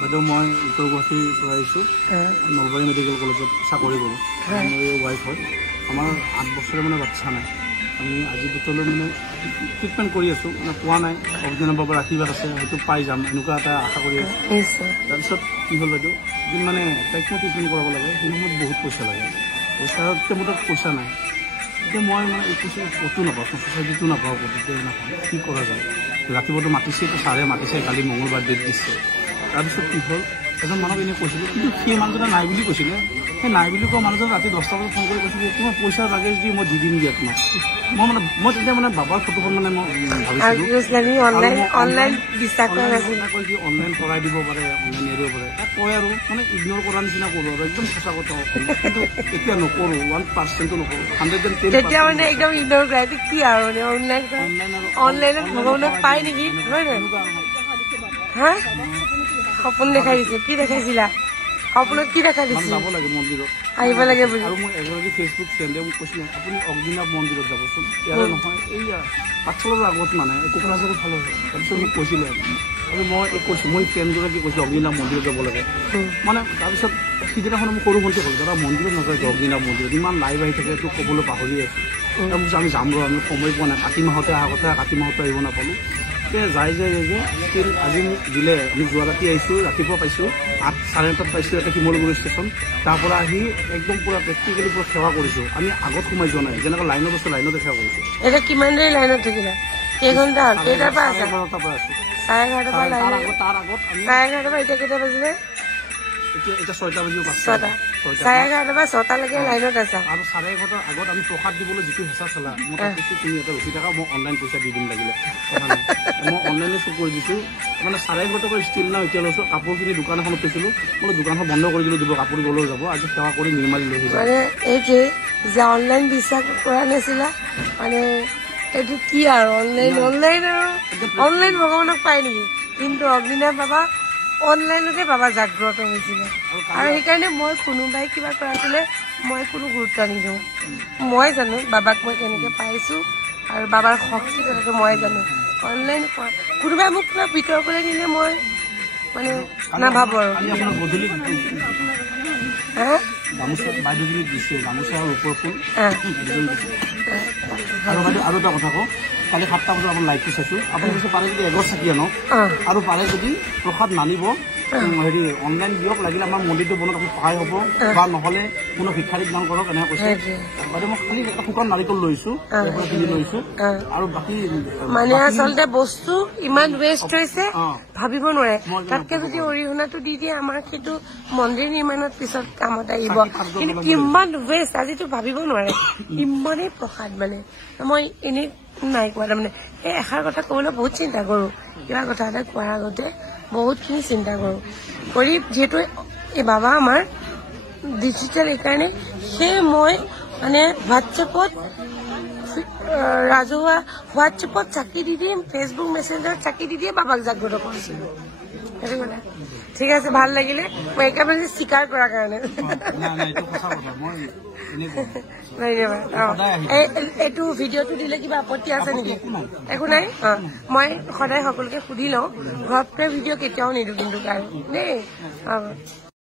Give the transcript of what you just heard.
বাইদেউ মই উত্তৰ গুৱাহাটীৰ পৰা আহিছোঁ নলবাৰী মেডিকেল কলেজত চাকৰি কৰোঁ মোৰ ৱাইফ হয় আমাৰ 8 বছৰে মানে বাচ্চা নাই আমি আজি ভিতৰলৈ মানে ট্ৰিটমেণ্ট কৰি আছোঁ মানে পোৱা নাই অৰিজিনেল বাবাৰ আশীৰ্বাদ আছে হয়তো পাই যাম এনেকুৱা এটা আশা কৰি আছোঁ তাৰপিছত কি হ'ল বাইদেউ যিদিন মানে তাইক মই ট্ৰিটমেণ্ট কৰাব লাগে সেই সময়ত বহুত পইচা লাগে পইচাতকৈ মোৰ তাত পইচা নাই এতিয়া মই মানে এই পইচা ক'তো নাপাওঁ ছ'চাইটিটো নাপাওঁ ক'তো নাপাওঁ কি কৰা যায় ৰাতিপুৱাটো মাতিছে ছাৰে মাতিছে কালি মঙলবাৰ ডেট দিছে তাৰপিছত কি হ'ল এজন মানুহক এনেই কৈছিলোঁ কিন্তু সেই মানুহজনে নাই বুলি কৈছিলে সেই নাই বুলি কোৱা মানুহজন ৰাতি 10টা বজাত ফোন কৰি কৈছিলোঁ তোমাৰ পইচাৰ লাগে যদি মই দি দিম দিয়া তোমাক মই তেতিয়া মানে বাবাৰ ফটোখন মানে মই ভাবিছিলোঁ অনলাইন কৰাই দিব পাৰে অনলাইন এৰিব পাৰে তাক কয় আৰু মানে ইগন'ৰ কৰাৰ নিচিনা কৰোঁ আৰু একদম সঁচা কথা কিন্তু এতিয়া নকৰোঁ 1% নকৰোঁ 110% তেতিয়া মানে একদম ইগন'ৰ কৰে কি আৰু অনলাইনত ভগৱানক পায় নেকি হয় নাই হা সপোন দেখাই দিছে কি দেখাইছিলা সপোনত কি দেখাই দিছে যাব লাগে মন্দিৰত আহিব লাগে বুলি আৰু মই এগৰাকী ফেচবুক ফ্ৰেণ্ডে মোক কৈছিলে আপুনি অগ্নিনাভ মন্দিৰত যাবচোন ইয়াৰে নহয় এইয়া পাঠশালাৰ আগত মানে কোকৰাঝাৰৰ ফালে তাৰপিছত মোক কৈছিলে আৰু মই কৈছোঁ মই ফ্ৰেণ্ডগৰাকী কৈছোঁ অগ্নিনাভ মন্দিৰত যাব লাগে মানে তাৰপিছত সিদিনাখন মোক সৰু ভণ্টি ক'লো দাদা মন্দিৰত নাযায় অগ্নিনাভ মন্দিৰত ইমান লাইভ আহি থাকে এইটো ক'বলৈ পাহৰি আছোঁ তাৰপিছত আমি যাম ৰ আমি সময় পোৱা নাই কাতি মাহতে অহা কথা কাতি মাহতে আহিব নাপালোঁ যাই আজি মোক দিলে আমি যোৱা ৰাতি আহিছোঁ ৰাতিপুৱা পাইছোঁ 8:30 পাইছোঁ এটা শিমলুগুৰি ষ্টেচন তাৰ পৰা আহি একদম পুৰা প্ৰেক্টিকেলি পুৰা সেৱা কৰিছোঁ আমি আগত সোমাই যোৱা নাই যেনেকৈ লাইনত আছে লাইনতে সেৱা কৰিছোঁ এতিয়া কিমান দেৰি লাইনত থাকিলা কেইঘণ্টা কেইটাৰ পৰা আছে 11টাৰ পৰা আছোঁ 11:30 পৰা লাইন তাৰ আগত আমি 11:30 পৰা এতিয়া কেইটা বাজিলে এতিয়া 6টা বাজিব 11:30 পৰা 6টালৈকে লাইনত আছা আৰু 11:30 আগত আমি প্ৰসাদ দিবলৈ যিটো হেঁচা চলা মই কৈছোঁ তুমি এটা ৰখি থাকা মই অনলাইন পইচা দি দিম লাগিলে মই অনলাইনে চুপ কৰি দিছোঁ মানে 11:30 পৰা ষ্টিল নাই এতিয়া লৈছোঁ কাপোৰখিনি দোকান এখনত থৈছিলোঁ মই দোকানখন বন্ধ কৰি দিলোঁ দিব কাপোৰ গ'লেও যাব আজি সেৱা কৰি নিৰ্মালি লৈ আহিব মানে এইটোৱে যে অনলাইন বিশ্বাস কৰা নাছিলা মানে এইটো কি আৰু অনলাইন ভগৱানক পায় নেকি কিন্তু অগ্নিনাভ বাবা অনলাইনতে বাবা জাগ্ৰত হৈছিলে আৰু সেইকাৰণে মই কোনোবাই কিবা কৰাটোলৈ মই কোনো গুৰুত্ব নিদিওঁ মই জানো বাবাক মই কেনেকৈ পাইছোঁ আৰু বাবাৰ শক্তি কথাটো মই জানো অনলাইন কোনোবাই মোক কিবা ভিতৰ কৰি দিলে মই মানে নাভাবোঁ আৰু আৰু এটা কথা কওঁ কালি 7টা বজাত আপোনাৰ লাইটটো চাইছোঁ আপুনি পিছে পাৰে যদি এগছ চাকি আনক আৰু পাৰে যদি প্ৰসাদ নানিব হেৰি অনলাইন দিয়ক লাগিলে আমাৰ মন্দিৰটো বনত আপুনি সহায় হ'ব বা নহ'লে কোনো ভিক্ষাৰীক দান কৰক এনেকৈ কৈছে বাইদেউ মই খালি এটা শুকান নাৰিকল লৈছোঁ কিনি লৈছোঁ আৰু বাকী মানে আচলতে বস্তু ইমান ৱেষ্ট হৈছে ভাবিব নোৱাৰে তাতকে যদি অৰিহণাটো দি দিয়ে আমাৰ সেইটো মন্দিৰ নিৰ্মাণত পিছত কামত আহিব কিন্তু কিমান ৱেষ্ট আজিতো ভাবিব নোৱাৰে ইমানেই প্ৰসাদ মানে মই এনেই নাই কোৱা তাৰমানে এই এষাৰ কথা ক'বলৈ বহুত চিন্তা কৰোঁ কিবা কথা এটা কোৱাৰ আগতে বহুতখিনি চিন্তা কৰোঁ কৰি যিহেতু এই বাবা আমাৰ ডিজিটেল এইকাৰণে সেই মই মানে হোৱাটছএপত ৰাজহুৱা হোৱাটছএপত চাকি দি দিম ফেচবুক মেছেঞ্জাৰত চাকি দি দিয়ে বাবাক জাগ্ৰত কৰিছিলোঁ সেইটো কথা ঠিক আছে ভাল লাগিলে মই একেবাৰে স্বীকাৰ কৰাৰ কাৰণে ধন্যবাদ এইটো ভিডিঅ'টো দিলে কিবা আপত্তি আছে নেকি একো নাই মই সদায় সকলোকে সুধি লওঁ ঘৰতে ভিডিঅ' কেতিয়াও নিদিওঁ কিন্তু দেই